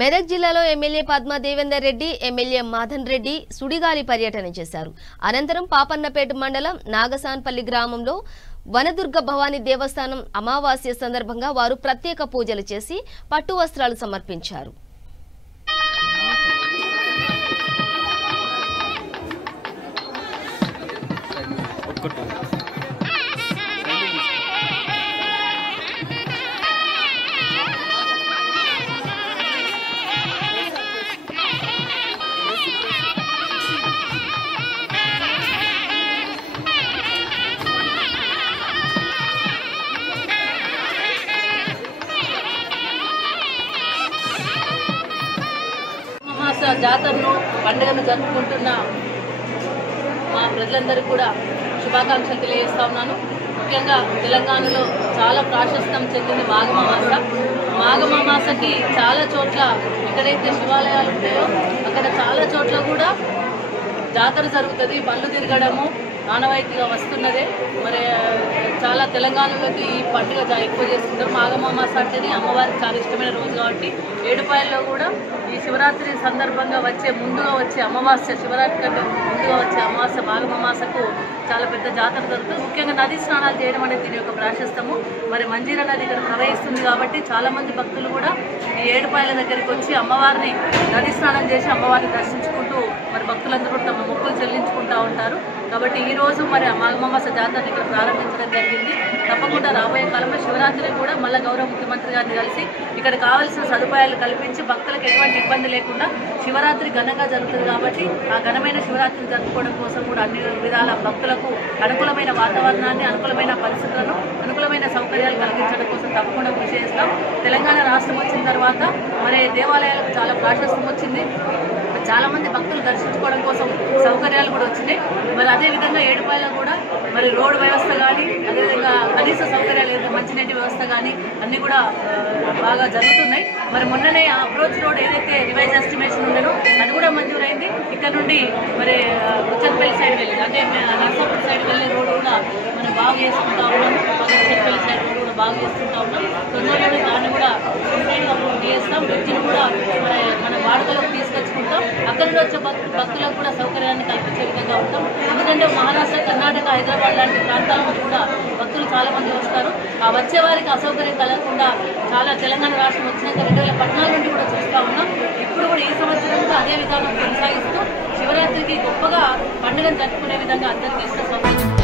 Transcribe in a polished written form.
మెదక్ జిల్లాలో MLA Padma Devender Reddy, MLA మాధన్ Reddy సుడిగాలి పర్యటన చేశారు. అనంతరం పాపన్నపేట మండలం నాగసాన్పల్లి గ్రామంలో వనదుర్గ భవానీ దేవస్థానం అమావాస్య సందర్భంగా వారు ప్రత్యేక పూజలు చేసి పట్టు వస్త్రాలు సమర్పించారు. జాతరను పండుగను జరుపుకుంటున్న మా ప్రజలందరికీ కూడా శుభాకాంక్షలు తెలియజేస్తా ఉన్నాను. ముఖ్యంగా తెలంగాణలో చాలా ప్రాశస్త్యం చెందింది మాఘమాస. మాఘమాసకి చాలా చోట్ల ఎక్కడైతే శివాలయాలు ఉంటాయో అక్కడ చాలా చోట్ల కూడా జాతర జరుగుతుంది. బళ్ళు తిరగడము ఆనవాయితీగా వస్తున్నదే. మరి చాలా తెలంగాణలోకి ఈ పండుగ ఎక్కువ చేసుకుంటారు. మాఘమాస అంటేనే అమ్మవారికి చాలా ఇష్టమైన రోజు కాబట్టి ఏడుపాయల్లో కూడా ఈ శివరాత్రి సందర్భంగా ముందుగా వచ్చే అమావాస్య, శివరాత్రి కంటే ముందుగా వచ్చే అమావాస్య మాఘమాసకు చాలా పెద్ద జాతర జరుగుతుంది. ముఖ్యంగా నదీ స్నానాలు చేయడం అనేది దీని యొక్క ప్రాశస్త్యము. మరి మంజీరా నది ఇక్కడ ప్రవహిస్తుంది కాబట్టి చాలా మంది భక్తులు కూడా ఈ ఏడుపాయల దగ్గరికి వచ్చి అమ్మవారిని నదీ స్నానం చేసి అమ్మవారిని దర్శించుకుంటూ మరి భక్తులందరూ తమ మొక్కులు చెల్లించుకుంటూ ఉంటారు. కాబట్టి ఈ రోజు మరి మాఘమాస జాతరని ఇక్కడ ప్రారంభించడం జరిగింది. తప్పకుండా రాబోయే కాలంలో శివరాత్రి కూడా మళ్ళీ గౌరవ ముఖ్యమంత్రి గారిని కలిసి ఇక్కడ కావాల్సిన సదుపాయాలు కల్పించి భక్తులకు ఎటువంటి ఇబ్బంది లేకుండా శివరాత్రి ఘనంగా జరుగుతుంది కాబట్టి ఆ ఘనమైన శివరాత్రిని జరుపుకోవడం కోసం కూడా అన్ని విధాల భక్తులకు అనుకూలమైన వాతావరణాన్ని, అనుకూలమైన పరిస్థితులను, అనుకూలమైన సౌకర్యాలు కల్పించడం కోసం తప్పకుండా కృషి చేస్తాం. తెలంగాణ రాష్ట్రం వచ్చిన తర్వాత మరి దేవాలయాలకు చాలా ప్రాశస్త్యం వచ్చింది. చాలా మంది భక్తులు దర్శించుకోవడం కోసం సౌకర్యాలు కూడా వచ్చినాయి. మరి అదేవిధంగా ఏడుపాయలో కూడా మరి రోడ్డు వ్యవస్థ కానీ, అదేవిధంగా కనీస సౌకర్యాలు ఏదైతే మంచినీటి వ్యవస్థ కానీ అన్నీ కూడా బాగా జరుగుతున్నాయి. మరి మొన్ననే ఆ అప్రోచ్ రోడ్ ఏదైతే రివైజ్ ఎస్టిమేషన్ ఉండేనో అది కూడా మంజూరైంది. ఇక్కడ నుండి మరి ఉచ్చన్పల్లి సైడ్ వెళ్ళి అంటే నర్సాపూర్ సైడ్ వెళ్ళే రోడ్డు కూడా మనం బాగా చేసుకుంటా ఉన్నాం. ఉచ్చన్పల్లి సైడ్ రోడ్డు కూడా బాగా చేసుకుంటా ఉన్నాం. తొందరలోనే దాన్ని కూడా పూర్తి చేస్తాం. బ్రిడ్జిని కూడా మన వాడుకలోకి తీసుకొచ్చుకుంటాం. అక్కడ నుండి వచ్చే భక్తులకు కూడా సౌకర్యాన్ని కల్పించే విధంగా ఉంటాం. ఎందుకంటే మహారాష్ట్ర, కర్ణాటక, హైదరాబాద్ లాంటి ప్రాంతాల నుంచి కూడా భక్తులు చాలా మంది వస్తారు. ఆ వచ్చే వారికి అసౌకర్యం కలగకుండా చాలా తెలంగాణ రాష్ట్రం వచ్చినాక 2014 నుండి కూడా చూస్తూ ఉన్నాం. ఇప్పుడు కూడా ఈ సంవత్సరం కూడా అదే విధానం కొనసాగిస్తూ శివరాత్రికి గొప్పగా పండుగను జరుపుకునే విధంగా అందరికీ